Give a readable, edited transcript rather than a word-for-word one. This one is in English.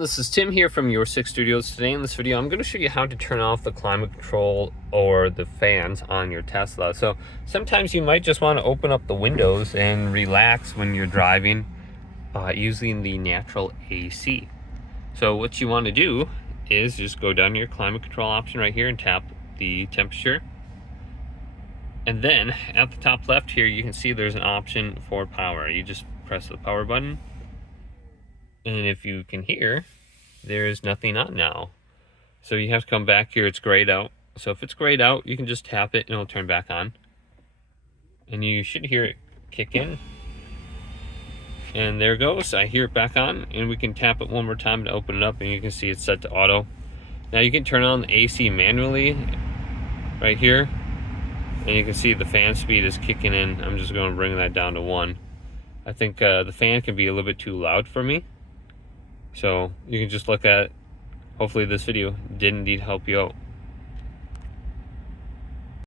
This is Tim here from Your Six Studios. Today in this video, I'm going to show you how to turn off the climate control or the fans on your Tesla. So sometimes you might just want to open up the windows and relax when you're driving using the natural AC. So what you want to do is just go down to your climate control option right here and tap the temperature. And then at the top left here, you can see there's an option for power. You just press the power button. And if you can hear, there's nothing on now. So you have to come back here. It's grayed out. So if it's grayed out, you can just tap it and it'll turn back on. And you should hear it kick in. And there it goes. I hear it back on. And we can tap it one more time to open it up. And you can see it's set to auto. Now you can turn on the AC manually right here. And you can see the fan speed is kicking in. I'm just going to bring that down to 1. I think the fan can be a little bit too loud for me. So you can just look at, hopefully this video did indeed help you out.